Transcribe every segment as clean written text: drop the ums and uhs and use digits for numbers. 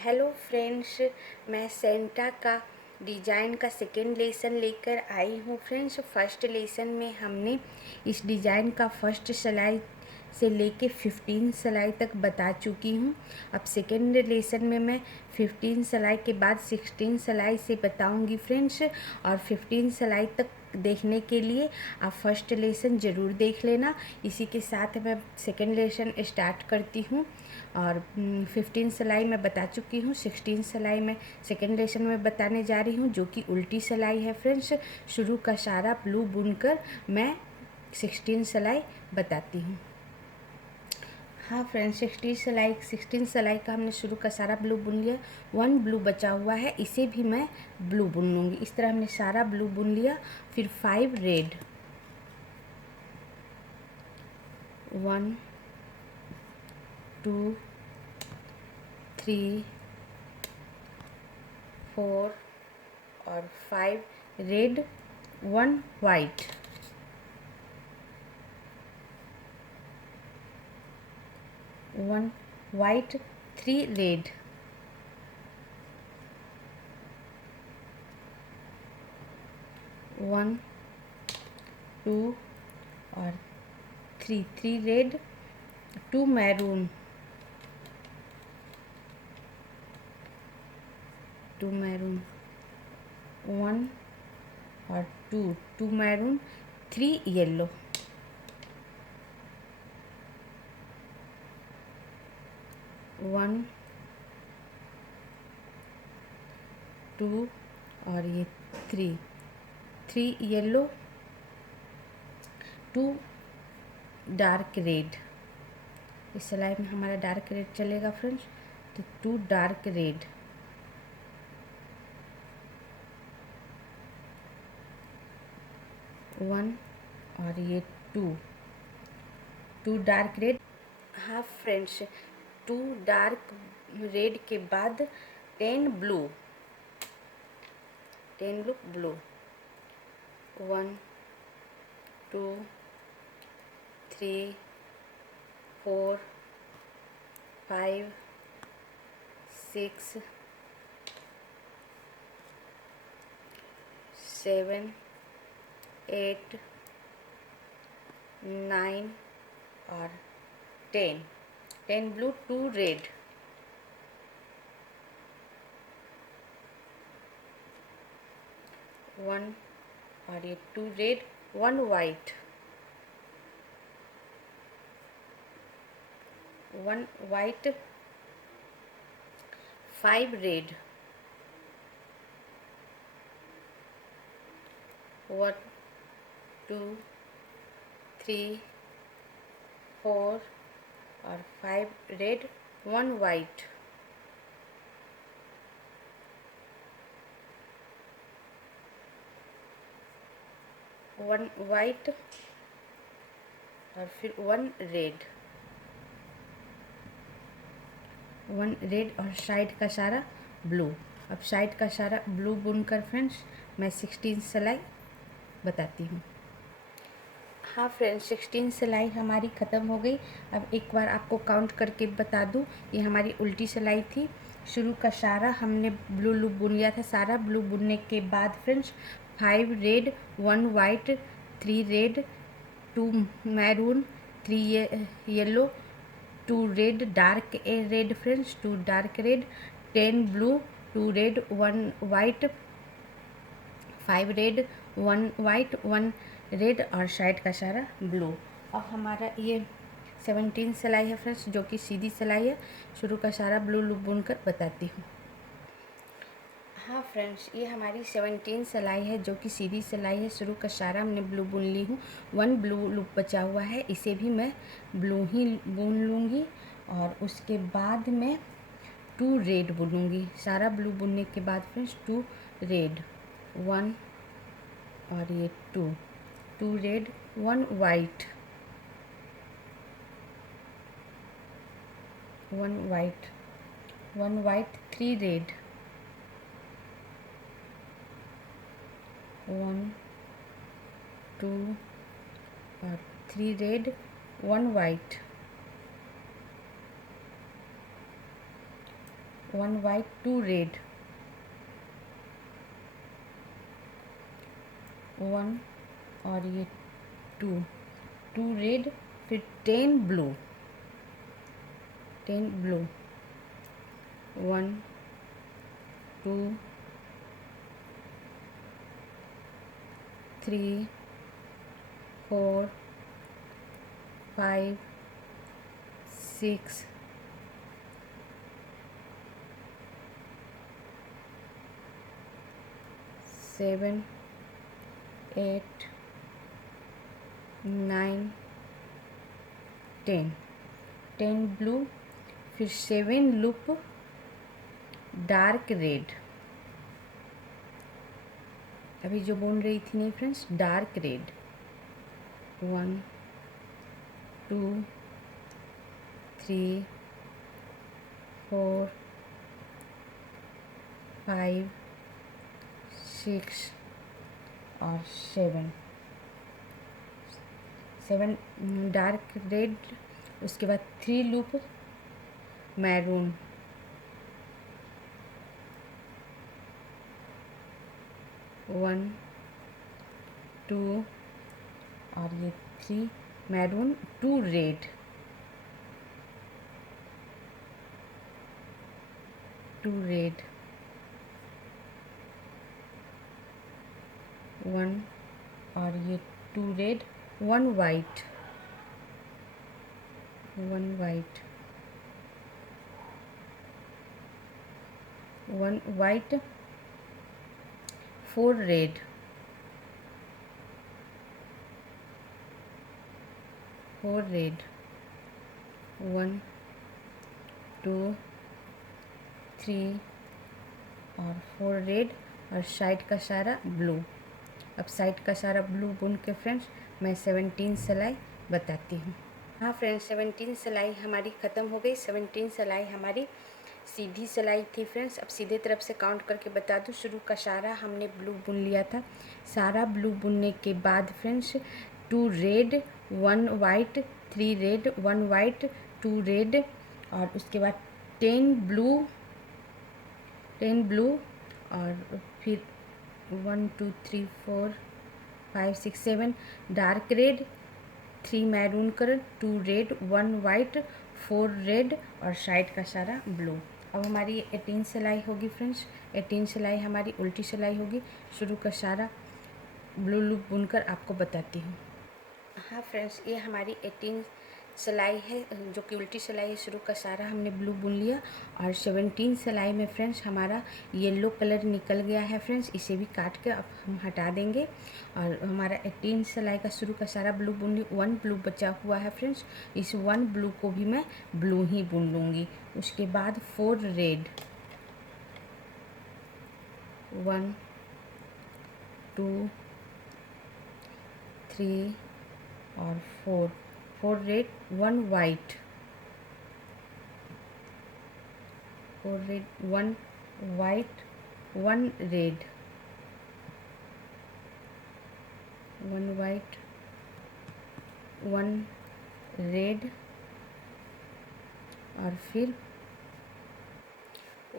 Hello friends, मैं Santa का design का सेकेंड लेसन लेकर आई हूँ। फ्रेंड्स, फर्स्ट लेसन में हमने इस डिज़ाइन का फर्स्ट सिलाई से लेके 15 सिलाई तक बता चुकी हूँ। अब सेकेंड लेसन में मैं 15 सिलाई के बाद 16 सिलाई से बताऊँगी फ्रेंड्स। और 15 सिलाई तक देखने के लिए आप फर्स्ट लेसन ज़रूर देख लेना। इसी के साथ मैं सेकेंड लेसन स्टार्ट करती हूँ। और 15 सिलाई मैं बता चुकी हूँ। 16 सिलाई मैं सेकेंड लेसन में बताने जा रही हूँ, जो कि उल्टी सिलाई है फ्रेंड्स। शुरू का सारा ब्लू बुनकर मैं 16 सिलाई बताती हूँ। हाँ फ्रेंड्स, 16 सिलाई का हमने शुरू का सारा ब्लू बुन लिया। 1 ब्लू बचा हुआ है, इसे भी मैं ब्लू बुन लूँगी। इस तरह हमने सारा ब्लू बुन लिया। फिर 5 रेड, 1 2 3 4 और 5 रेड, 1 वाइट, 1 वाइट, 3 रेड, 1 2 और 3 रेड, 2 मैरून, 2 मैरून, 1 और 2 मैरून, 3 येलो, 1 2 और ये 3 येलो, 2 डार्क रेड। इस सिलाई में हमारा डार्क रेड चलेगा फ्रेंड्स, तो 2 डार्क रेड, 1 और ये 2 डार्क रेड। हाँ फ्रेंड्स, 2 डार्क रेड के बाद 10 ब्लू, 10 ब्लू, 1 2 3 4 5 6 7 8 9 और 10 ब्लू, 2 रेड, 1 और ये 2 रेड, 1 वाइट, 1 वाइट, 5 रेड, 1 2 3 4 और 5 रेड, 1 वाइट, 1 वाइट और फिर 1 रेड, 1 रेड और साइड का सारा ब्लू। अब साइड का सारा ब्लू बुनकर फ्रेंड्स मैं 16 सिलाई बताती हूँ। हाँ फ्रेंड्स, 16 सिलाई हमारी ख़त्म हो गई। अब एक बार आपको काउंट करके बता दूँ, ये हमारी उल्टी सिलाई थी। शुरू का सारा हमने ब्लू लूप बुन लिया था। सारा ब्लू बुनने के बाद friends 5 red, 1 white, 3 red, 2 maroon, 3 yellow, 2 red, dark red friends, 2 dark red, 10 blue, 2 red, 1 white, 5 red, 1 white, 1 red और साइड का सारा ब्लू। अब हमारा ये 17 सिलाई है फ्रेंड्स, जो कि सीधी सिलाई है। शुरू का सारा ब्लू लूप बुनकर बताती हूँ। हाँ फ्रेंड्स, ये हमारी 17 सिलाई है, जो कि सीधी सिलाई है। शुरू का सारा हमने ब्लू बुन ली हूँ। 1 ब्लू लूप बचा हुआ है, इसे भी मैं ब्लू ही बुन लूँगी। और उसके बाद मैं 2 रेड बुनूँगी। सारा ब्लू बुनने के बाद फ्रेंड्स 2 रेड, 1 और ये 2 red, 1 white, 1 white, 1 white, 3 red, 1 2 और 3 रेड, 1 वाइट, 1 वाइट 2 रेड, 1 और ये 2 2 रेड, फिर 10 ब्लू, 10 ब्लू, 1 2 3 4 5 6 7 8 9 10, 10 ब्लू, फिर 7 लूप डार्क रेड, अभी जो बोल रही थी नहीं फ्रेंड्स, डार्क रेड, 1 2 3 4 5 6 और 7 डार्क रेड, उसके बाद 3 लूप मैरून, 1 2 और ये 3 मैरून, 2 रेड, 2 रेड, 1 और ये 2 red, 1 white, 1 white, 1 white, 4 red, 4 red, 1 2 3 और 4 रेड, और साइड का सारा ब्लू। अब साइड का सारा ब्लू बुन के फ्रेंड्स मैं 17 सिलाई बताती हूँ। हाँ फ्रेंड्स, 17 सिलाई हमारी ख़त्म हो गई। 17 सिलाई हमारी सीधी सिलाई थी फ्रेंड्स। अब सीधे तरफ से काउंट करके बता दूँ, शुरू का सारा हमने ब्लू बुन लिया था। सारा ब्लू बुनने के बाद friends 2 red 1 white, 3 red 1 white 2 red, और उसके बाद 10 ब्लू और फिर 1 2 3 4 5 6 7 dark red, 3 maroon colour, 2 red 1 white 4 red और साइड का सारा ब्लू। अब हमारी 18 सिलाई होगी फ्रेंड्स। 18 सिलाई हमारी उल्टी सिलाई होगी। शुरू का सारा ब्लू लूप बुनकर आपको बताती हूँ। हाँ फ्रेंड्स, ये हमारी 18 सिलाई है जो कि उल्टी सिलाई है। शुरू का सारा हमने ब्लू बुन लिया, और 17 सिलाई में फ्रेंड्स हमारा येलो कलर निकल गया है फ्रेंड्स। इसे भी काट के अब हम हटा देंगे, और हमारा 18 सिलाई का शुरू का सारा ब्लू बुन ली। 1 ब्लू बचा हुआ है फ्रेंड्स, इस 1 ब्लू को भी मैं ब्लू ही बुन लूँगी। उसके बाद 4 रेड, 1 2 3 और 4 red 1 white, 4 red 1 white 1 red, 1 white 1 red, और फिर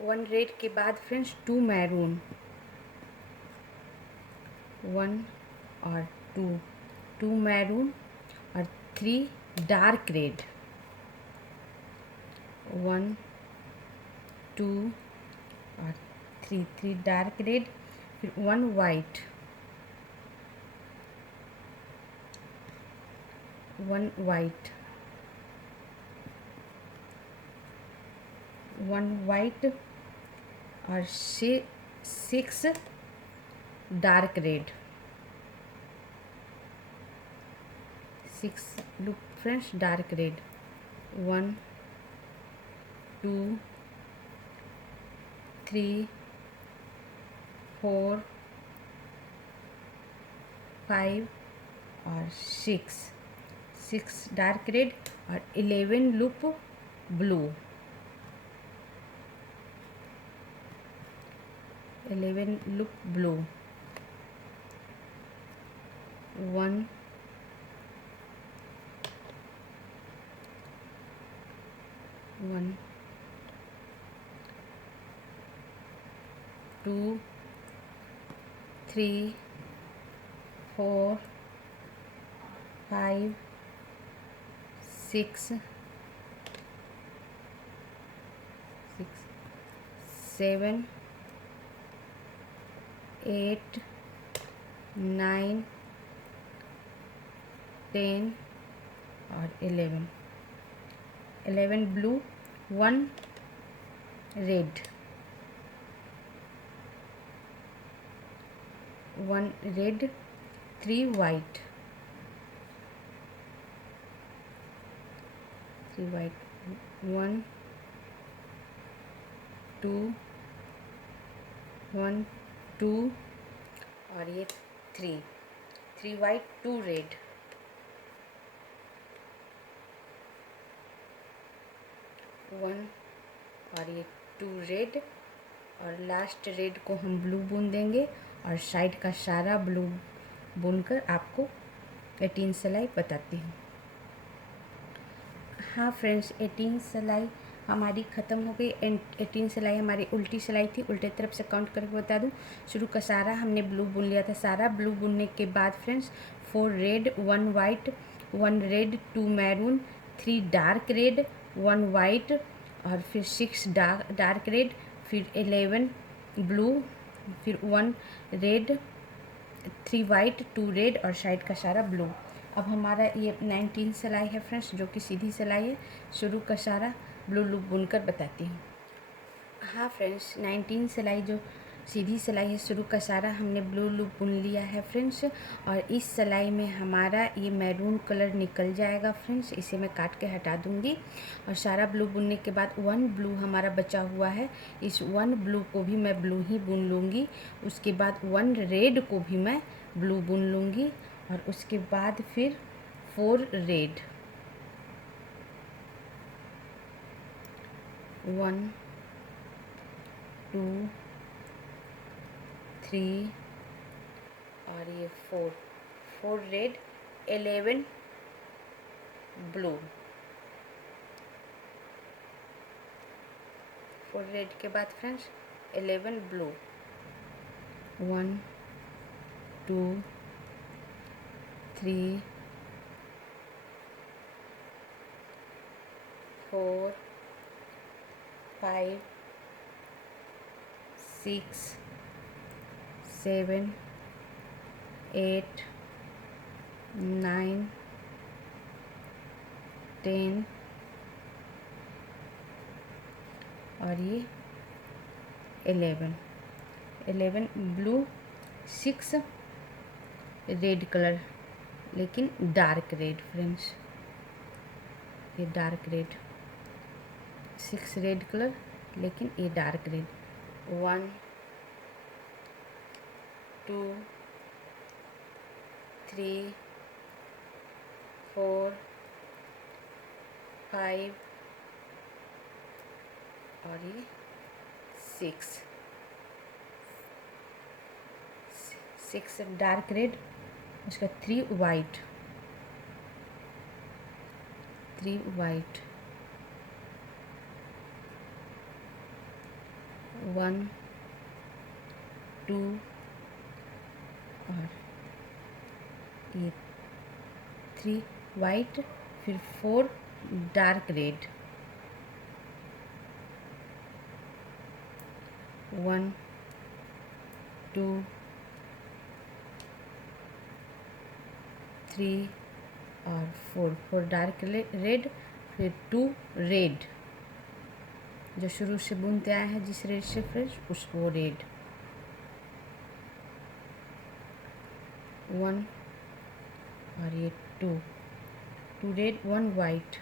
1 रेड के बाद फ्रेंड्स 2 मैरून, 1 और 2 मैरून और 3 डार्क रेड, 1 2 और 3 डार्क रेड, फिर 1 वाइट, 1 वाइट, 1 वाइट और 6 dark red, 6 look friends dark red, 1 2 3 4 5 और 6 डार्क रेड और 11 लूप ब्लू, 11 लूप ब्लू, 1 1 2 3 4 5 6 7 8 9 10 और 11 ब्लू, 1 रेड, 3 वाइट, 1 2 1 2 और ये 3 वाइट, 2 रेड, 1 और ये 2 रेड, और लास्ट रेड को हम ब्लू बुन देंगे और साइड का सारा ब्लू बुनकर आपको 18 सिलाई बताती हूँ। हाँ फ्रेंड्स, 18 सिलाई हमारी ख़त्म हो गई। 18 सिलाई हमारी उल्टी सिलाई थी, उल्टे तरफ से काउंट करके बता दूँ। शुरू का सारा हमने ब्लू बुन लिया था। सारा ब्लू बुनने के बाद friends 4 red, 1 white, 1 red, 2 maroon, 3 dark red, 1 white, और फिर 6 डार्क रेड, फिर 11 ब्लू, फिर 1 रेड, 3 वाइट, 2 रेड और साइड का सारा ब्लू। अब हमारा ये 19 सिलाई है फ्रेंड्स, जो कि सीधी सिलाई है। शुरू का सारा ब्लू लूप बुनकर बताती हूँ। हाँ फ्रेंड्स, 19 सिलाई जो सीधी सिलाई है, शुरू का सारा हमने ब्लू लूप बुन लिया है फ्रेंड्स। और इस सिलाई में हमारा ये मैरून कलर निकल जाएगा फ्रेंड्स, इसे मैं काट के हटा दूँगी। और सारा ब्लू बुनने के बाद 1 ब्लू हमारा बचा हुआ है, इस 1 ब्लू को भी मैं ब्लू ही बुन लूँगी। उसके बाद 1 रेड को भी मैं ब्लू बुन लूँगी, और उसके बाद फिर 4 रेड, 1 2 3 और ये 4 रेड, 11 ब्लू, 4 रेड के बाद फ्रेंड्स 11 ब्लू, 1 2 3 4 5 6 7 8 9 10 और ये 11 ब्लू, 6 रेड कलर, लेकिन डार्क रेड फ्रेंड्स, ये डार्क रेड, 6 रेड कलर लेकिन ये डार्क रेड, 1 2 3 4 5 और ये 6 डार्क रेड, उसका 3 वाइट, 1 2 और ये 3 वाइट, फिर 4 डार्क रेड, 1 2 3 और 4 डार्क रेड, फिर 2 रेड, जो शुरू से बुनते आए हैं जिस रेड से फ्रेंड्स, उसको रेड, 1 और ये 2 red, 1 white,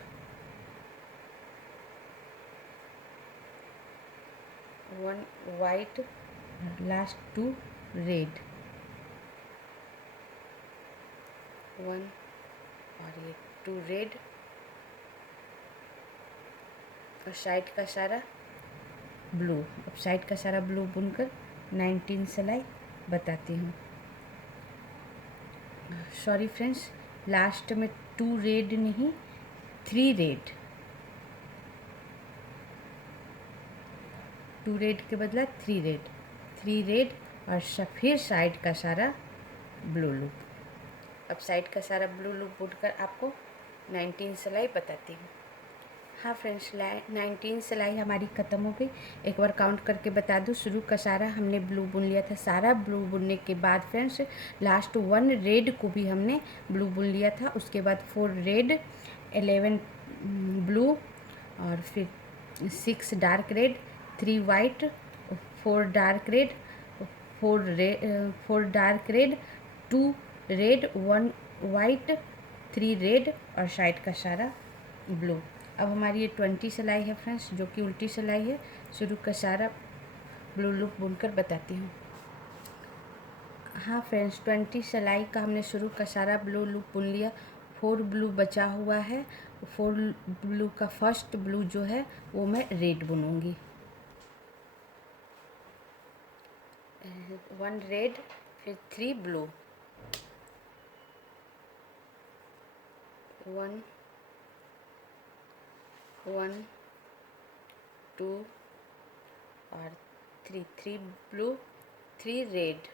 1 white, last 2 red, 1 और ये 2 रेड, और साइड का सारा ब्लू। अब साइड का सारा ब्लू बुनकर 19 सिलाई बताती हूँ। सॉरी फ्रेंड्स, लास्ट में 2 रेड नहीं, 3 रेड, 2 रेड के बदला 3 रेड, 3 रेड और फिर साइड का सारा ब्लू लूप। अब साइड का सारा ब्लू लूप बुनकर आपको 19 सिलाई बताती हूँ। हाँ फ्रेंड्स, 19 सिलाई हमारी ख़त्म हो गई। एक बार काउंट करके बता दूँ, शुरू का सारा हमने ब्लू बुन लिया था। सारा ब्लू बुनने के बाद फ्रेंड्स लास्ट 1 रेड को भी हमने ब्लू बुन लिया था। उसके बाद 4 रेड, 11 ब्लू और फिर 6 dark red, 3 white, 4 dark red, 4 dark red, 2 red, 1 white, 3 red और साइड का सारा ब्लू। अब हमारी ये 20 सिलाई है फ्रेंड्स, जो कि उल्टी सिलाई है। शुरू का सारा ब्लू लूप बुनकर बताती हूँ। हाँ फ्रेंड्स, 20 सिलाई का हमने शुरू का सारा ब्लू लूप बुन लिया। 4 ब्लू बचा हुआ है। 4 ब्लू का फर्स्ट ब्लू जो है वो मैं रेड बुनूंगी। 1 रेड, फिर 3 ब्लू, 1 1 2 और 3 ब्लू, 3 रेड,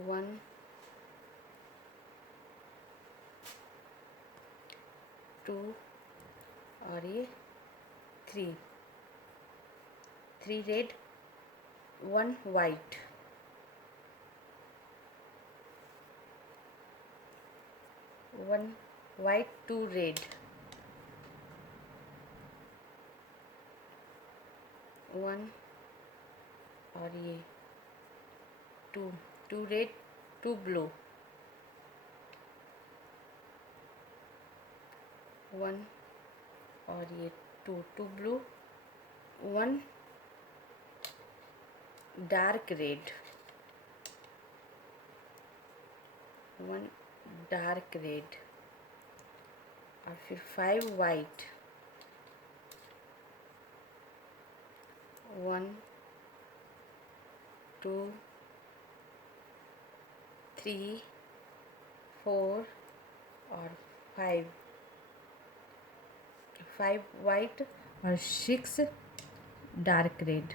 1 2 और ये 3 रेड, 1 वाइट, 1 वाइट, 2 रेड, 1 और ये 2 रेड, 2 ब्लू, 1 और ये 2 blue, 1 dark red, 1 dark red और फिर 5 वाइट, 1 2 3 4 और 5 वाइट और 6 डार्क रेड।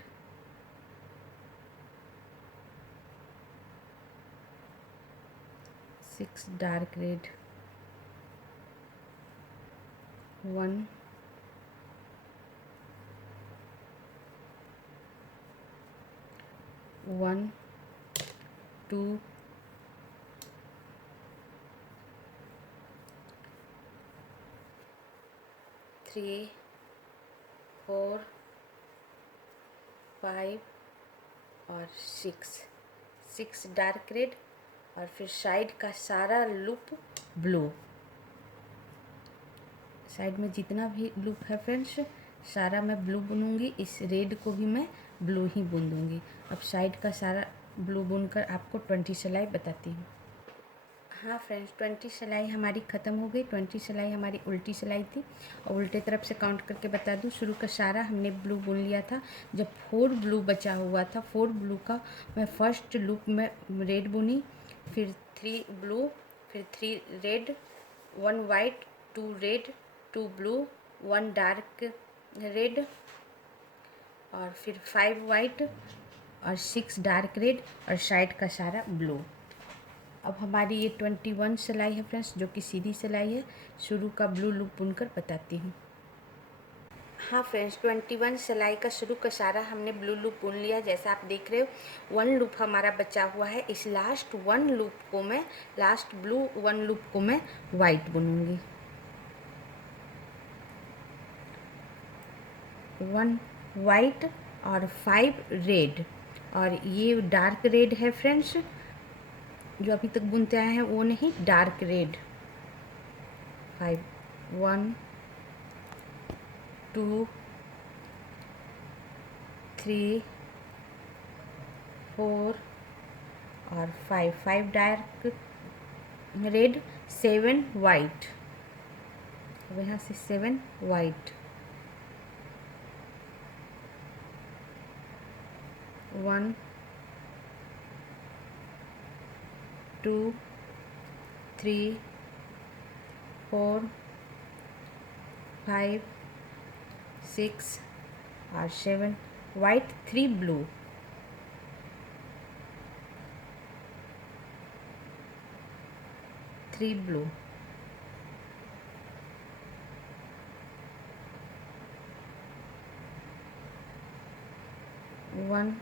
6 डार्क रेड, 1 1 2 3 4 5 और 6 डार्क रेड और फिर साइड का सारा लूप ब्लू। साइड में जितना भी लूप है फ्रेंड्स सारा मैं ब्लू बुनूंगी। इस रेड को भी मैं ब्लू ही बुन दूंगी। अब साइड का सारा ब्लू बुनकर आपको 20 सिलाई बताती हूँ। हाँ फ्रेंड्स, 20 सिलाई हमारी ख़त्म हो गई। 20 सिलाई हमारी उल्टी सिलाई थी और उल्टे तरफ से काउंट करके बता दूँ, शुरू का सारा हमने ब्लू बुन लिया था। जब 4 ब्लू बचा हुआ था, 4 ब्लू का मैं फर्स्ट लूप में रेड बुनी, फिर 3 ब्लू, फिर 3 red, 1 white, 2 red, 2 blue, 1 dark red और फिर 5 वाइट और 6 डार्क रेड और साइड का सारा ब्लू। अब हमारी ये 21 सिलाई है फ्रेंड्स, जो कि सीधी सिलाई है। शुरू का ब्लू लूप बुनकर बताती हूँ। हाँ फ्रेंड्स, 21 सिलाई का शुरू का सारा हमने ब्लू लूप बुन लिया। जैसा आप देख रहे हो 1 लूप हमारा बचा हुआ है। इस लास्ट 1 लूप को मैं, लास्ट ब्लू 1 लूप को मैं वाइट बुनूंगी। 1 वाइट और 5 रेड और ये डार्क रेड है फ्रेंड्स, जो अभी तक बुनते आए हैं वो नहीं, डार्क रेड। 5 1 2 3 4 और 5 डार्क रेड, 7 वाइट। अब यहाँ से 7 वाइट, 1 2 3 4 5 6 और 7 वाइट, 3 ब्लू, 3 ब्लू, 1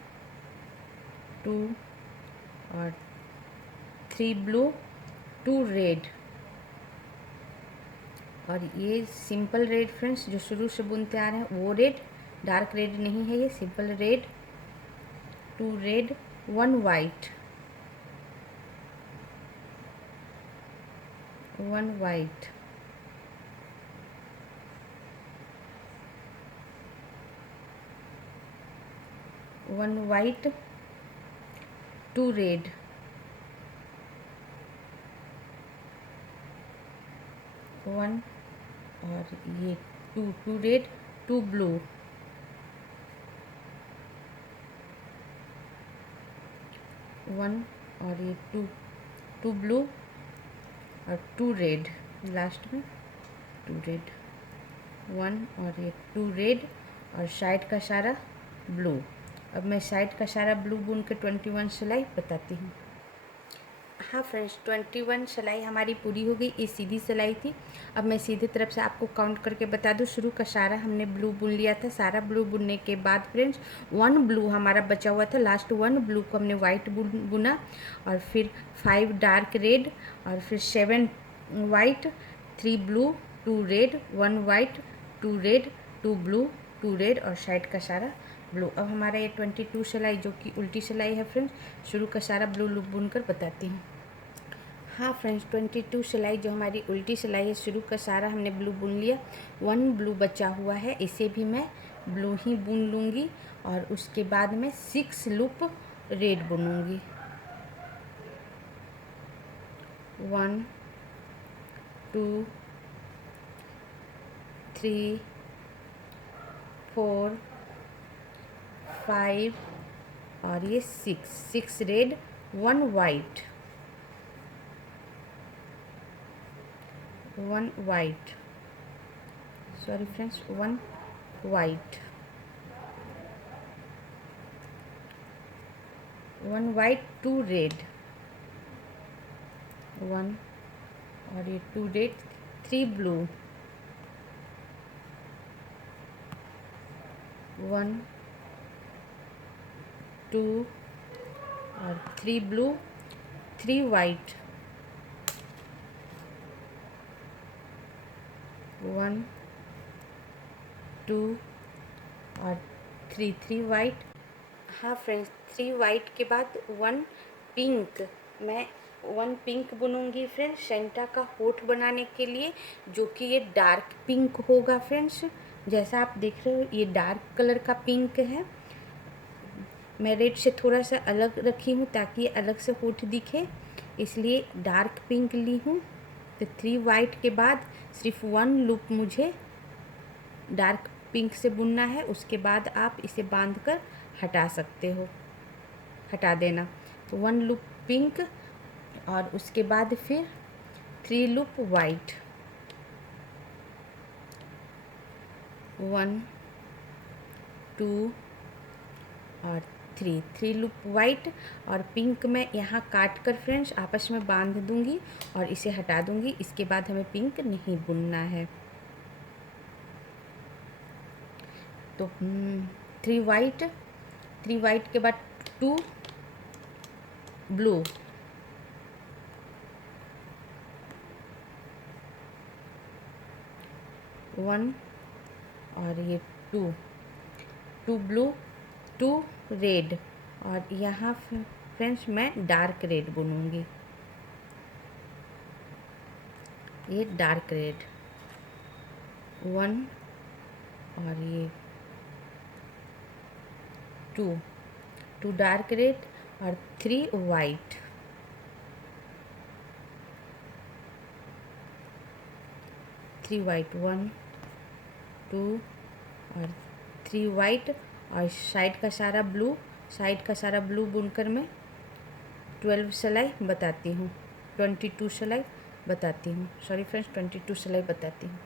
2 और 3 ब्लू, 2 रेड। और ये सिंपल रेड फ्रेंड्स जो शुरू से बुनते आ रहे हैं वो रेड, डार्क रेड नहीं है, ये simple red, 2 red, 1 white, 1 white, 1 white, 2 red, 1 और ये 2 रेड, 2 ब्लू, 1 और ये 2 ब्लू और 2 रेड, लास्ट में 2 रेड, 1 और ये 2 रेड और साइड का सारा ब्लू। अब मैं साइड का सारा ब्लू बुन के 21 सिलाई बताती हूँ। हाँ फ्रेंड्स, 21 सिलाई हमारी पूरी हो गई। ये सीधी सिलाई थी। अब मैं सीधी तरफ से आपको काउंट करके बता दूँ। शुरू का सारा हमने ब्लू बुन लिया था। सारा ब्लू बुनने के बाद फ्रेंड्स 1 ब्लू हमारा बचा हुआ था। लास्ट 1 ब्लू को हमने वाइट बुना और फिर 5 डार्क रेड और फिर 7 white, 3 blue, 2 red, 1 white, 2 red, 2 blue, 2 red और साइड का सारा ब्लू। अब हमारा ये 22 सिलाई जो कि उल्टी सिलाई है फ्रेंड्स, शुरू का सारा ब्लू लूप बुनकर बताती हूँ। हाँ फ्रेंड्स, 22 सिलाई जो हमारी उल्टी सिलाई है, शुरू का सारा हमने ब्लू बुन लिया। 1 ब्लू बचा हुआ है, इसे भी मैं ब्लू ही बुन लूँगी और उसके बाद में 6 लूप रेड बुनूँगी। 1 2 3 4 5 और ये 6 red, 1 white, 1 white, sorry friends, 1 white, 1 white, 2 red, 1 और ये 2 रेड, 3 ब्लू, 1 2 और 3 ब्लू, 3 वाइट, 1 2 और 3 वाइट। हाँ फ्रेंड्स, 3 वाइट के बाद 1 पिंक, मैं 1 पिंक बुनूंगी फ्रेंड्स सेंटा का होठ बनाने के लिए, जो कि ये डार्क पिंक होगा फ्रेंड्स। जैसा आप देख रहे हो ये डार्क कलर का पिंक है। मैं रेड से थोड़ा सा अलग रखी हूँ ताकि अलग से होठ दिखे, इसलिए डार्क पिंक ली हूँ। तो 3 वाइट के बाद सिर्फ 1 लूप मुझे डार्क पिंक से बुनना है। उसके बाद आप इसे बांधकर हटा सकते हो, हटा देना। तो 1 लूप पिंक और उसके बाद फिर 3 लूप वाइट, 1 2 और 3 लूप वाइट और पिंक में यहाँ काट कर फ्रेंड्स आपस में बांध दूंगी और इसे हटा दूंगी। इसके बाद हमें पिंक नहीं बुनना है। तो 3 वाइट के बाद 2 ब्लू, 1 और ये 2 ब्लू, 2 रेड और यहाँ फ्रेंड्स मैं डार्क रेड बुनूंगी। ये डार्क रेड, 1 और ये 2 डार्क रेड और 3 वाइट, 3 वाइट, 1 2 और 3 वाइट और साइड का सारा ब्लू बुनकर मैं 12 सिलाई बताती हूँ, 22 सिलाई बताती हूँ। सॉरी फ्रेंड्स, 22 सिलाई बताती हूँ।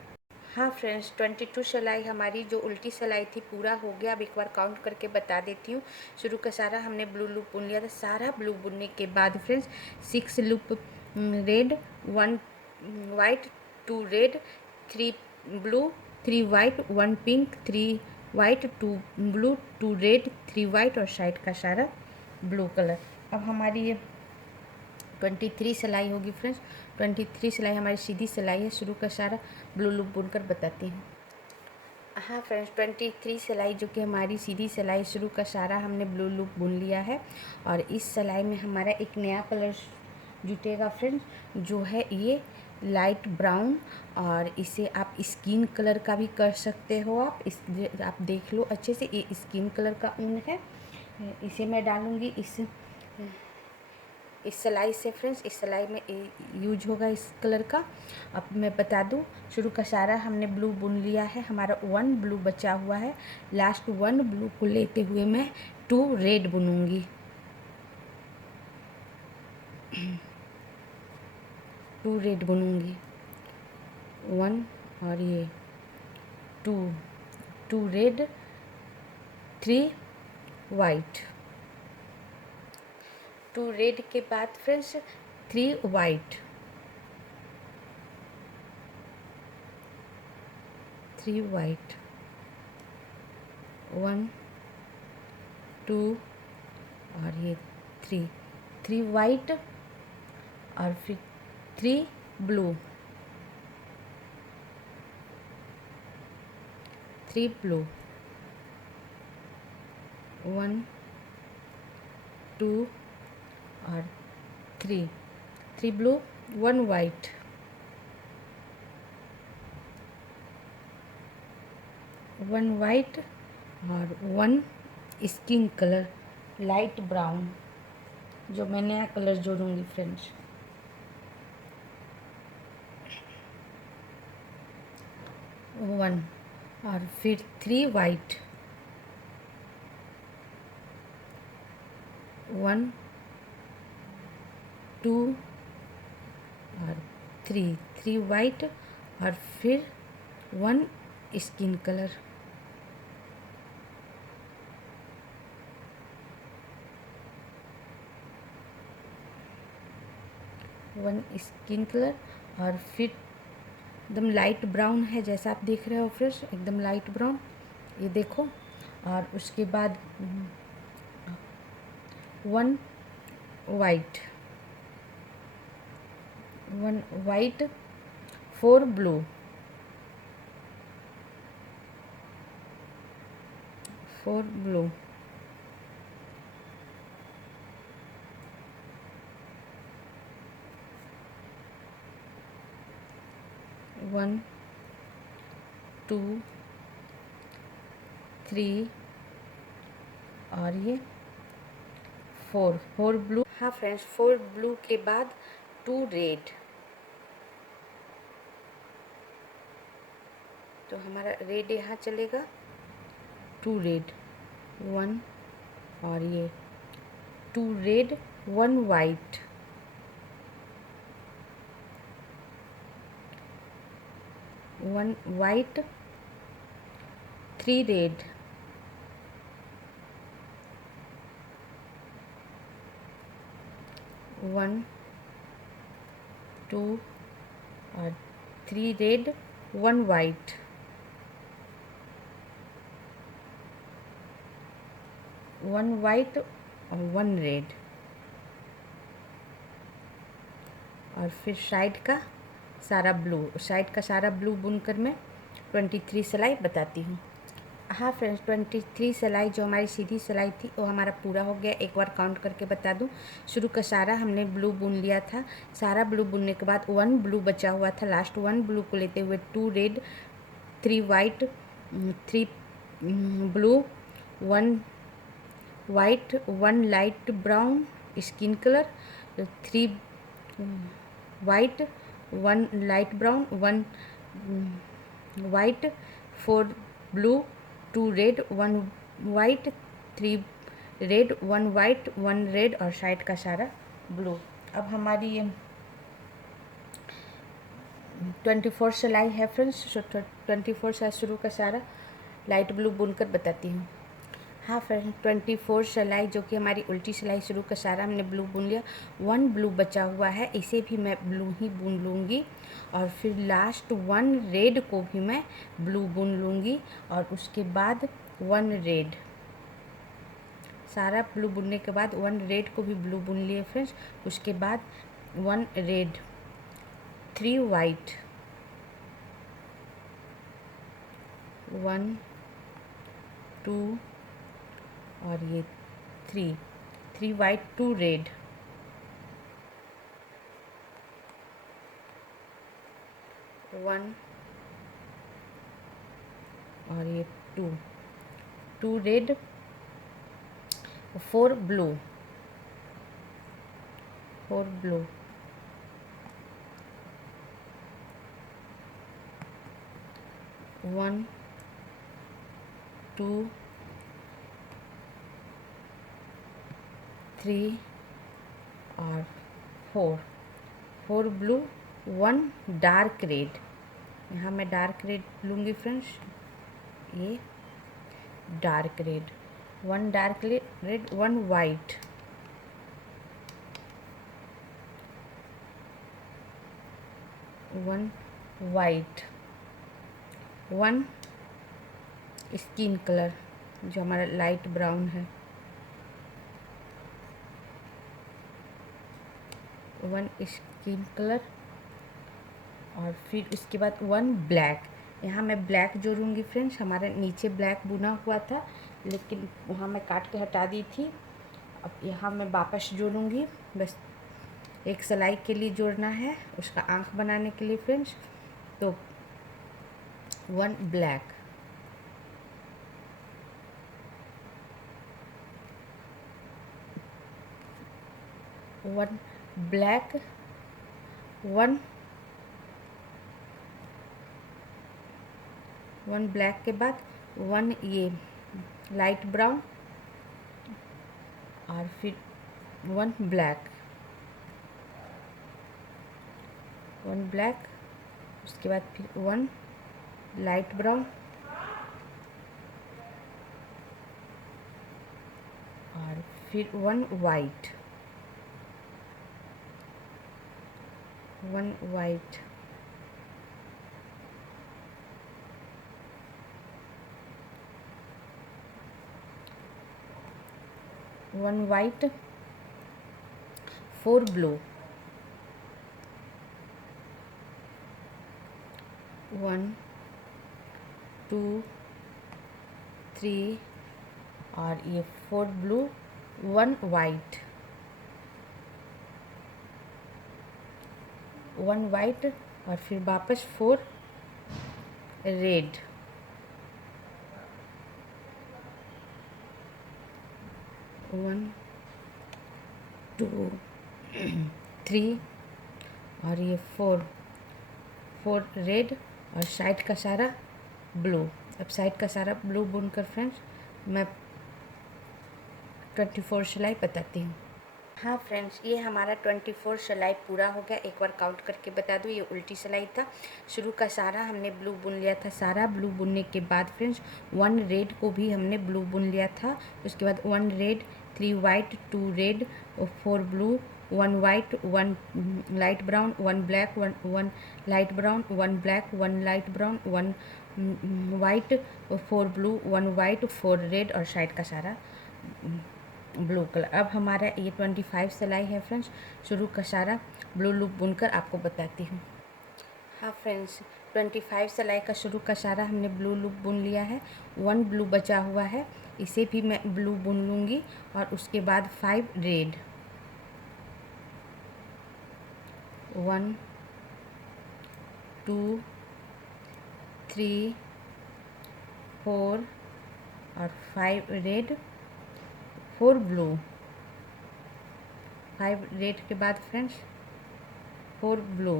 हाँ फ्रेंड्स, 22 सिलाई हमारी जो उल्टी सिलाई थी पूरा हो गया। अब एक बार काउंट करके बता देती हूँ। शुरू का सारा हमने ब्लू लूप बुन लिया था। सारा ब्लू बुनने के बाद friends 6 loop red, 1 white, 2 red, 3 blue, 3 white, 1 pink, 3 white, 2 blue, 2 red, 3 white और साइड का सारा ब्लू कलर। अब हमारी ये 23 सिलाई होगी फ्रेंड्स। 23 सिलाई हमारी सीधी सिलाई है। शुरू का सारा ब्लू लूप बुनकर बताती हूँ। हाँ फ्रेंड्स, 23 सिलाई जो कि हमारी सीधी सिलाई, शुरू का सारा हमने ब्लू लूप बुन लिया है। और इस सिलाई में हमारा एक नया कलर जुटेगा फ्रेंड्स, जो है ये लाइट ब्राउन। और इसे आप स्किन कलर का भी कर सकते हो। आप देख लो अच्छे से, ये स्किन कलर का ऊन है। इसे मैं डालूँगी इस सिलाई से फ्रेंड्स। इस सिलाई में यूज होगा इस कलर का। अब मैं बता दूं, शुरू का सारा हमने ब्लू बुन लिया है। हमारा 1 ब्लू बचा हुआ है। लास्ट 1 ब्लू को लेते हुए मैं 2 रेड बुनूंगी। 2 रेड बुनूंगी, 1 और ये 2 रेड, 3 वाइट। 2 रेड के बाद फ्रेंड्स 3 वाइट, 3 वाइट, 1 2 और ये 3 वाइट और फिर 3 ब्लू, 3 ब्लू, 1 2 और 3 ब्लू, 1 वाइट, 1 वाइट और 1 स्किन कलर लाइट ब्राउन, जो मैं नया कलर जोड़ूंगी फ्रेंड्स। 1 और फिर 3 वाइट, 1 2 और 3 वाइट और फिर 1 स्किन कलर, 1 स्किन कलर और फिर एकदम लाइट ब्राउन है, जैसा आप देख रहे हो फ्रेंड्स, एकदम लाइट ब्राउन, ये देखो। और उसके बाद 1 वाइट, 1 वाइट, 4 ब्लू, 4 ब्लू, 1 2 3 और ये 4 ब्लू। हाँ फ्रेंड्स, 4 ब्लू के बाद 2 रेड। तो हमारा रेड यहाँ चलेगा, 2 रेड, 1 और ये 2 रेड, 1 वाइट, 1 वाइट, 3 रेड, 1 2 और 3 रेड, 1 वाइट, 1 वाइट और 1 रेड। और फिर साइड का सारा ब्लू बुनकर मैं 23 सिलाई बताती हूँ। हाँ फ्रेंड्स, 23 सिलाई जो हमारी सीधी सिलाई थी वो हमारा पूरा हो गया। एक बार काउंट करके बता दूँ, शुरू का सारा हमने ब्लू बुन लिया था। सारा ब्लू बुनने के बाद 1 ब्लू बचा हुआ था। लास्ट 1 ब्लू को लेते हुए 2 red, 3 white, 3 blue, 1 white, 1 light brown skin colour, 3 white, 1 light brown, 1 white, 4 blue, 2 red, 1 white, 3 red, 1 white, 1 red और साइड का सारा ब्लू। अब हमारी ये 24 सिलाई है फ्रेंड्स, 24 से शुरू का सारा लाइट ब्लू बुनकर बताती हूँ। हाँ फ्रेंड, 24 सिलाई जो कि हमारी उल्टी सिलाई शुरू का सारा हमने ब्लू बुन लिया। 1 ब्लू बचा हुआ है, इसे भी मैं ब्लू ही बुन लूँगी और फिर लास्ट 1 रेड को भी मैं ब्लू बुन लूँगी और उसके बाद 1 रेड। सारा ब्लू बुनने के बाद 1 रेड को भी ब्लू बुन लिए फ्रेंड्स। उसके बाद 1 रेड, 3 वाइट, 1 2 और ये 3 वाइट, 2 रेड, 1 और ये 2 रेड, 4 ब्लू, 1 2 3 और 4 ब्लू, 1 डार्क रेड। यहाँ मैं डार्क रेड लूँगी फ्रेंड्स, ये dark red, 1 dark red, 1 white, 1 white, 1 skin colour जो हमारा लाइट ब्राउन है, 1 स्किन कलर और फिर उसके बाद 1 ब्लैक। यहाँ मैं ब्लैक जोड़ूंगी फ्रेंड्स, हमारा नीचे ब्लैक बुना हुआ था लेकिन वहाँ मैं काट के हटा दी थी। अब यहाँ मैं वापस जोड़ूंगी, बस एक सिलाई के लिए जोड़ना है, उसका आँख बनाने के लिए फ्रेंड्स। तो 1 ब्लैक, 1 ब्लैक, 1 ब्लैक के बाद 1 ये लाइट ब्राउन और फिर 1 ब्लैक, 1 ब्लैक, उसके बाद फिर 1 लाइट ब्राउन और फिर 1 वाइट, 1 वाइट, 1 वाइट, 4 ब्लू, 1 2 3 और ये 4 ब्लू, 1 वाइट, 1 वाइट और फिर वापस 4 रेड, 1 2 3 और ये 4 रेड और साइड का सारा ब्लू। अब साइड का सारा ब्लू बुनकर फ्रेंड्स मैं 24 सिलाई बताती हूँ। हाँ फ्रेंड्स, ये हमारा 24 सिलाई पूरा हो गया। एक बार काउंट करके बता दूँ, ये उल्टी सिलाई था। शुरू का सारा हमने ब्लू बुन लिया था। सारा ब्लू बुनने के बाद फ्रेंड्स 1 रेड को भी हमने ब्लू बुन लिया था। उसके बाद 1 रेड, 3 वाइट, 2 रेड और 4 blue, 1 white, 1 light brown, 1 black, 1 light brown, 1 black, 1 light brown, 1 white, 4 blue, 1 white, 4 red और साइड का सारा ब्लू कलर। अब हमारा ये 25 सिलाई है फ्रेंड्स। शुरू का सारा ब्लू लूप बुनकर आपको बताती हूँ। हाँ फ्रेंड्स, 25 सिलाई का शुरू का सारा हमने ब्लू लूप बुन लिया है। 1 ब्लू बचा हुआ है, इसे भी मैं ब्लू बुन लूँगी और उसके बाद 5 रेड, 1 2 3 4 और 5 रेड, 4 ब्लू, 5 रेड के बाद फ्रेंड्स 4 ब्लू,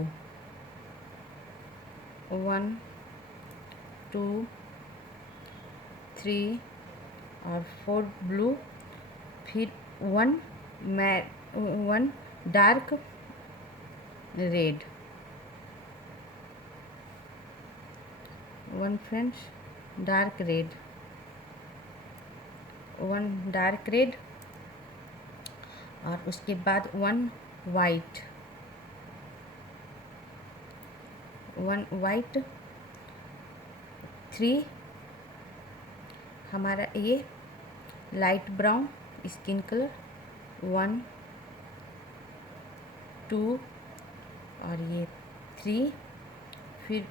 1 2 3 और 4 ब्लू, फिर 1 dark red, one friends dark red, one dark red, और उसके बाद one white, one white, three हमारा ये light brown skin colour, one two और ये थ्री, फिर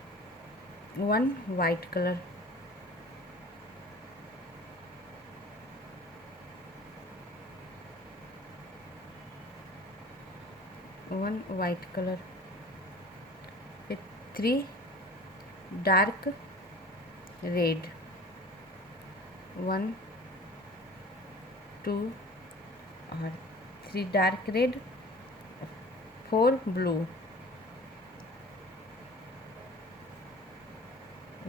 one white colour, one white colour, फिर three dark red, one two और three dark red, four blue,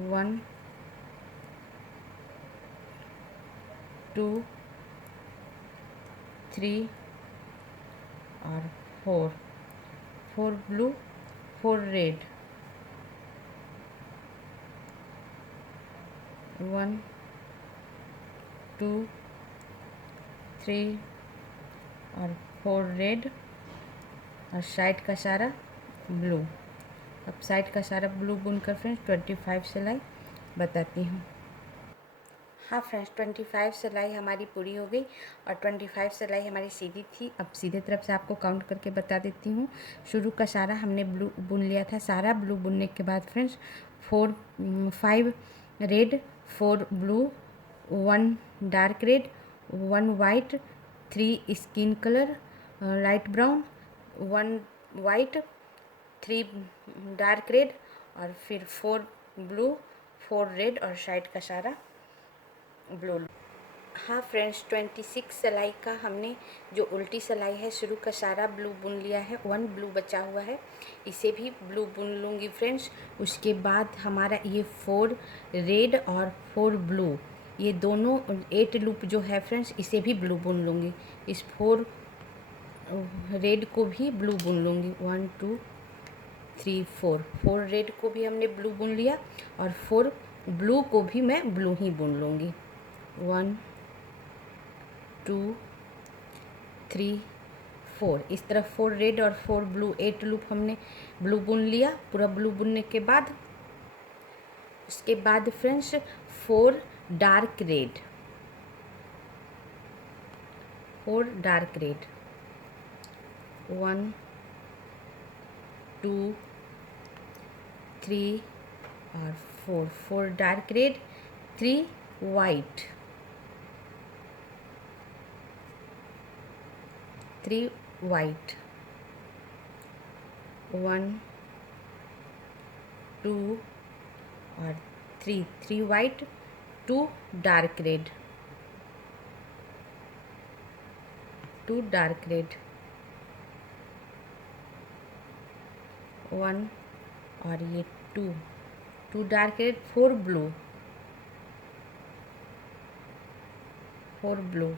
one two three और four, four blue, four red, one two three और four red, और side का सारा blue. अब side का सारा ब्लू बुनकर फ्रेंड्स 25 सिलाई बताती हूँ। हाँ फ्रेंड्स, 25 सिलाई हमारी पूरी हो गई और 25 सिलाई हमारी सीधी थी। अब सीधे तरफ से आपको काउंट करके बता देती हूँ। शुरू का सारा हमने ब्लू बुन लिया था। सारा ब्लू बुनने के बाद friends 5 red, 4 blue, 1 dark red, 1 white, 3 skin colour light brown, 1 white, 3 dark red और फिर 4 ब्लू, 4 रेड और साइड का सारा ब्लू। हाँ फ्रेंड्स, 26 सिलाई का हमने जो उल्टी सिलाई है शुरू का सारा ब्लू बुन लिया है। 1 ब्लू बचा हुआ है, इसे भी ब्लू बुन लूँगी फ्रेंड्स। उसके बाद हमारा ये 4 रेड और 4 ब्लू, ये दोनों 8 लूप जो है फ्रेंड्स, इसे भी ब्लू बुन लूँगी। इस 4 रेड को भी ब्लू बुन लूँगी। 1 2 3 4, 4 रेड को भी हमने ब्लू बुन लिया और 4 ब्लू को भी मैं ब्लू ही बुन लूँगी। 1 2 3 4, इस तरफ 4 रेड और 4 ब्लू, 8 लूप हमने ब्लू बुन लिया। पूरा ब्लू बुनने के बाद उसके बाद friends 4 dark red, 4 dark red, 1 2 3 और 4, 4 डार्क रेड, 3 वाइट, 3 वाइट, 1 2 और 3, 3 white, 2 dark red, 2 dark red, 1 और ये 2 डार्क रेड, 4 ब्लू, 4 ब्लू,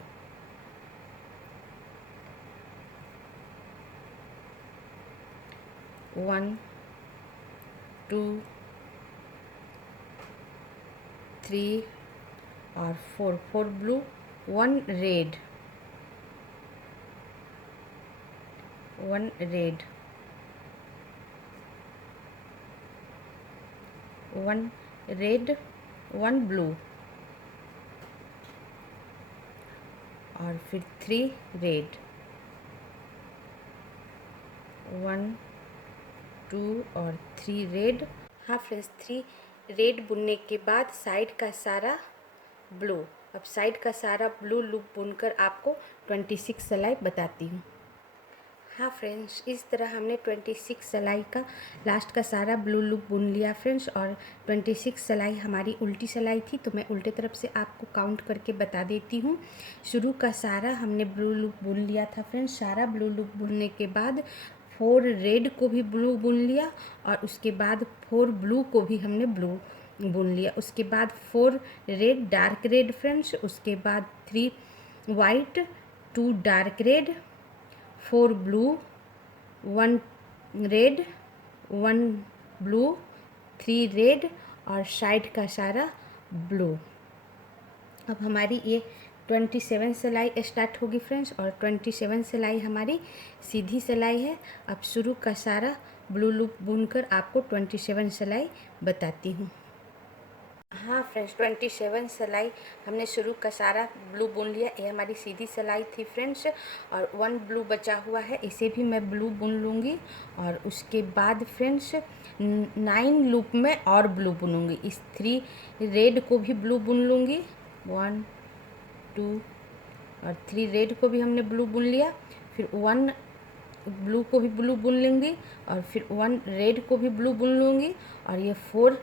1 2 3 और 4, 4 blue, 1 red, 1 red, 1 red, 1 blue और फिर 3 रेड, 1 2 और 3 रेड। हाँ फ्रेंड्स, 3 रेड बुनने के बाद साइड का सारा ब्लू। अब साइड का सारा ब्लू लूप बुनकर आपको 26 सिलाई बताती हूँ। हाँ फ्रेंड्स, इस तरह हमने 26 सिलाई का लास्ट का सारा ब्लू लूप बुन लिया फ्रेंड्स। और 26 सिलाई हमारी उल्टी सिलाई थी, तो मैं उल्टे तरफ से आपको काउंट करके बता देती हूँ। शुरू का सारा हमने ब्लू लूप बुन लिया था फ्रेंड्स। सारा ब्लू लूप बुनने के बाद 4 रेड को भी ब्लू बुन लिया और उसके बाद 4 ब्लू को भी हमने ब्लू बुन लिया। उसके बाद 4 रेड डार्क रेड फ्रेंड्स, उसके बाद 3 white, 2 dark red, 4 blue, 1 red, 1 blue, 3 red और साइड का सारा ब्लू। अब हमारी ये 27 सिलाई स्टार्ट होगी फ्रेंड्स, और 27 सिलाई हमारी सीधी सिलाई है। अब शुरू का सारा ब्लू लूप बुनकर आपको 27 सिलाई बताती हूँ। हाँ फ्रेंड्स, 27 सिलाई हमने शुरू का सारा ब्लू बुन लिया। ये हमारी सीधी सिलाई थी फ्रेंड्स, और 1 ब्लू बचा हुआ है, इसे भी मैं ब्लू बुन लूँगी। और उसके बाद फ्रेंड्स 9 लूप में और ब्लू बुनूँगी। इस 3 रेड को भी ब्लू बुन लूँगी, 1 2 और 3 रेड को भी हमने ब्लू बुन लिया। फिर 1 ब्लू को भी ब्लू बुन लूँगी, और फिर 1 रेड को भी ब्लू बुन लूँगी, और ये 4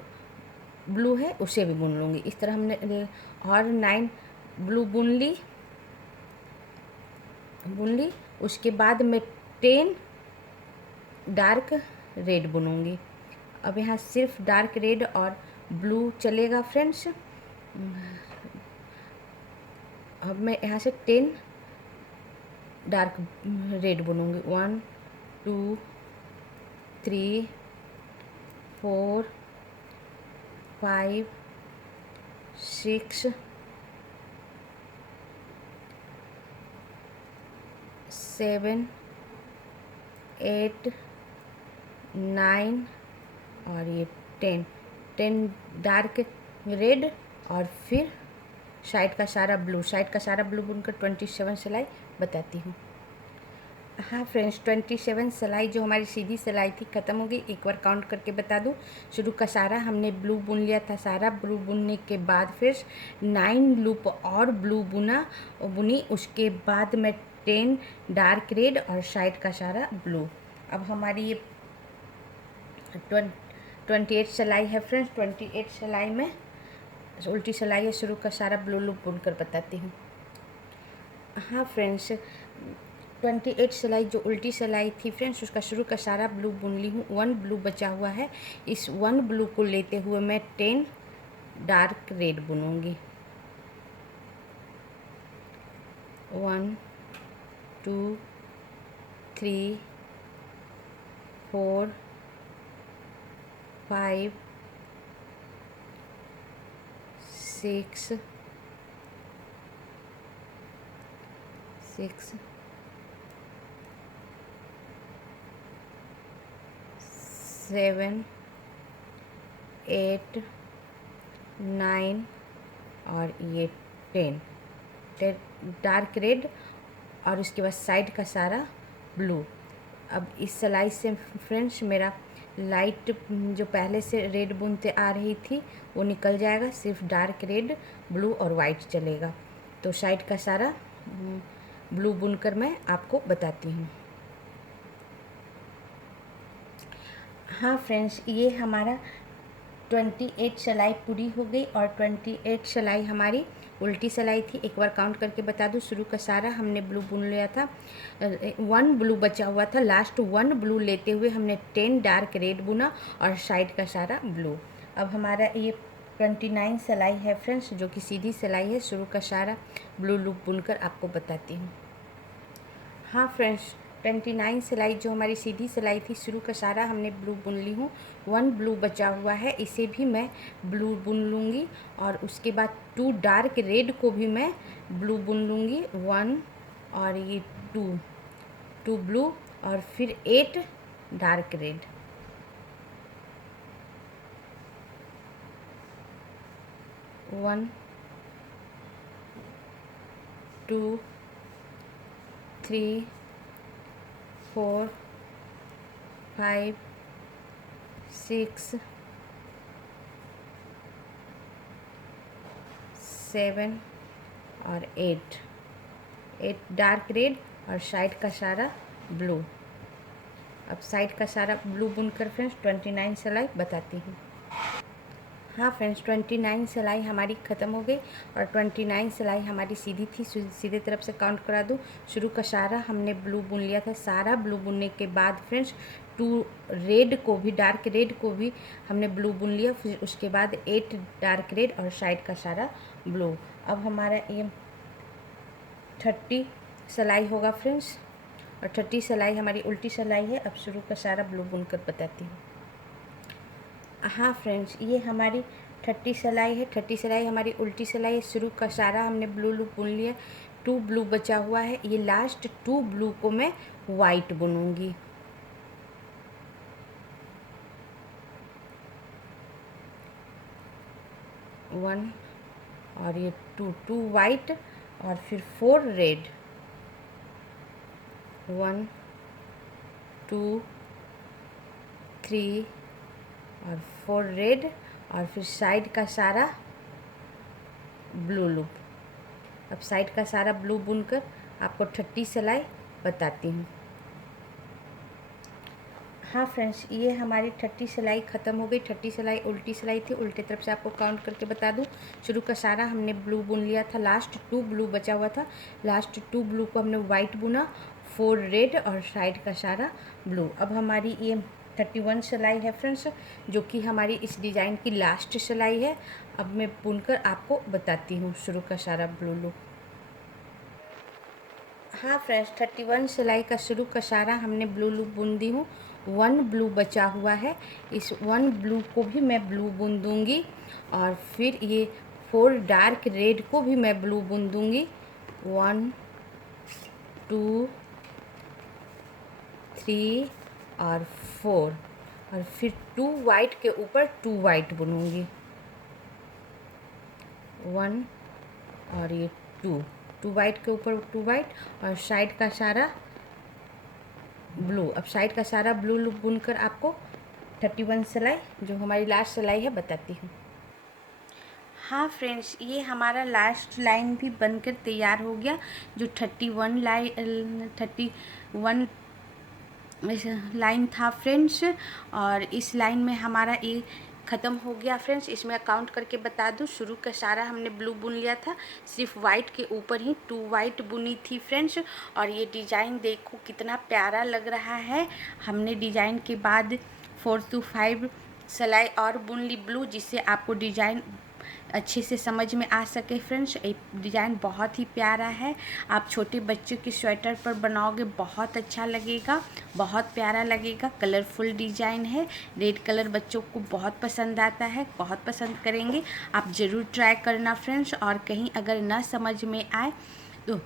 ब्लू है उसे भी बुन लूँगी। इस तरह हमने और 9 ब्लू बुन ली। उसके बाद मैं 10 डार्क रेड बुनूँगी। अब यहाँ सिर्फ डार्क रेड और ब्लू चलेगा फ्रेंड्स। अब मैं यहाँ से 10 डार्क रेड बुनूँगी, 1 2 3 4 5 6 7 8 9 और ये 10 डार्क रेड, और फिर साइड का सारा ब्लू बुनकर 27 सिलाई बताती हूँ। हाँ फ्रेंड्स, 27 सिलाई जो हमारी सीधी सिलाई थी ख़त्म हो गई। एक बार काउंट करके बता दूँ। शुरू का सारा हमने ब्लू बुन लिया था। सारा ब्लू बुनने के बाद फिर 9 लूप और ब्लू बुनी। उसके बाद मैं 10 डार्क रेड और साइड का सारा ब्लू। अब हमारी ये 28 सिलाई है फ्रेंड्स। 28 सिलाई में उल्टी सिलाई है। शुरू का सारा ब्लू लूप बुनकर बताती हूँ। हाँ फ्रेंड्स, 28 सिलाई जो उल्टी सिलाई थी फ्रेंड्स, उसका शुरू का सारा ब्लू बुन ली हूँ। 1 ब्लू बचा हुआ है, इस 1 ब्लू को लेते हुए मैं 10 डार्क रेड बुनूँगी। 1 2 3 4 5 6 7 8 9 और ये 10 डार्क रेड, और उसके बाद साइड का सारा ब्लू। अब इस सिलाई से फ्रेंड्स मेरा लाइट जो पहले से रेड बुनते आ रही थी वो निकल जाएगा, सिर्फ डार्क रेड, ब्लू और वाइट चलेगा। तो साइड का सारा ब्लू बुनकर मैं आपको बताती हूँ। हाँ फ्रेंड्स, ये हमारा 28 सिलाई पूरी हो गई, और 28 सिलाई हमारी उल्टी सिलाई थी। एक बार काउंट करके बता दूँ। शुरू का सारा हमने ब्लू बुन लिया था। 1 ब्लू बचा हुआ था, लास्ट 1 ब्लू लेते हुए हमने 10 डार्क रेड बुना और साइड का सारा ब्लू। अब हमारा ये 29 सिलाई है फ्रेंड्स, जो कि सीधी सिलाई है। शुरू का सारा ब्लू लूप बुनकर आपको बताती हूँ। हाँ फ्रेंड्स, 29 सिलाई जो हमारी सीधी सिलाई थी, शुरू का सारा हमने ब्लू बुन ली हूँ। 1 ब्लू बचा हुआ है, इसे भी मैं ब्लू बुन लूँगी, और उसके बाद 2 डार्क रेड को भी मैं ब्लू बुन लूँगी। 1 और ये 2 ब्लू, और फिर 8 डार्क रेड। 1 2 3 4 5 6 7 और 8 डार्क रेड और साइड का सारा ब्लू। अब साइड का सारा ब्लू बुनकर फ्रेंड्स 29 सिलाई बताती हूँ। हाँ फ्रेंड्स, 29 सिलाई हमारी ख़त्म हो गई, और 29 सिलाई हमारी सीधी थी। सीधे तरफ से काउंट करा दूँ। शुरू का सारा हमने ब्लू बुन लिया था। सारा ब्लू बुनने के बाद फ्रेंड्स 2 रेड को भी, डार्क रेड को भी हमने ब्लू बुन लिया। फिर उसके बाद 8 डार्क रेड और साइड का सारा ब्लू। अब हमारा ये 30 सिलाई होगा फ्रेंड्स, और 30 सिलाई हमारी उल्टी सिलाई है। अब शुरू का सारा ब्लू बुनकर बताती हूँ। हाँ फ्रेंड्स, ये हमारी 30 सिलाई है। 30 सिलाई हमारी उल्टी सिलाई है। शुरू का सारा हमने ब्लू लूप बुन लिया, 2 ब्लू बचा हुआ है। ये लास्ट 2 ब्लू को मैं वाइट बुनूंगी। वन और ये 2 वाइट और फिर 4 रेड। 1 2 3 और 4 रेड और फिर साइड का सारा ब्लू लूप। अब साइड का सारा ब्लू बुनकर आपको 30 सिलाई बताती हूँ। हाँ फ्रेंड्स, ये हमारी 30 सिलाई ख़त्म हो गई। 30 सिलाई उल्टी सिलाई थी, उल्टी तरफ से आपको काउंट करके बता दूँ। शुरू का सारा हमने ब्लू बुन लिया था, लास्ट 2 ब्लू बचा हुआ था। लास्ट 2 ब्लू को हमने वाइट बुना, 4 रेड और साइड का सारा ब्लू। अब हमारी ये 31 सिलाई है फ्रेंड्स, जो कि हमारी इस डिज़ाइन की लास्ट सिलाई है। अब मैं बुनकर आपको बताती हूँ शुरू का सारा ब्लू लूप। हाँ फ्रेंड्स, 31 सिलाई का शुरू का सारा हमने ब्लू लूप बुन दी हूँ। 1 ब्लू बचा हुआ है, इस 1 ब्लू को भी मैं ब्लू बुन दूँगी और फिर ये 4 डार्क रेड को भी मैं ब्लू बुन दूँगी। 1 2 3 और 4 और फिर 2 वाइट के ऊपर 2 वाइट बुनूँगी। 1 और ये 2 वाइट के ऊपर 2 वाइट और साइड का सारा ब्लू। अब साइड का सारा ब्लू लूप बुनकर आपको 31 सिलाई, जो हमारी लास्ट सिलाई है, बताती हूँ। हाँ फ्रेंड्स, ये हमारा लास्ट लाइन भी बनकर तैयार हो गया। जो 31 लाइन था फ्रेंड्स, और इस लाइन में हमारा ये ख़त्म हो गया फ्रेंड्स। इसमें काउंट करके बता दूँ, शुरू का सारा हमने ब्लू बुन लिया था, सिर्फ वाइट के ऊपर ही 2 वाइट बुनी थी फ्रेंड्स। और ये डिज़ाइन देखो कितना प्यारा लग रहा है। हमने डिज़ाइन के बाद 4 to 5 सिलाई और बुन ली ब्लू, जिससे आपको डिज़ाइन अच्छे से समझ में आ सके फ्रेंड्स। एक डिज़ाइन बहुत ही प्यारा है, आप छोटे बच्चों के स्वेटर पर बनाओगे बहुत अच्छा लगेगा, बहुत प्यारा लगेगा। कलरफुल डिज़ाइन है, रेड कलर बच्चों को बहुत पसंद आता है, बहुत पसंद करेंगे। आप ज़रूर ट्राई करना फ्रेंड्स, और कहीं अगर ना समझ में आए तो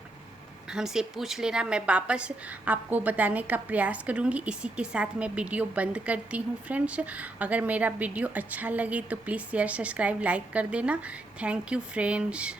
हमसे पूछ लेना, मैं वापस आपको बताने का प्रयास करूंगी। इसी के साथ मैं वीडियो बंद करती हूं फ्रेंड्स। अगर मेरा वीडियो अच्छा लगे तो प्लीज़ शेयर, सब्सक्राइब, लाइक कर देना। Thank you friends.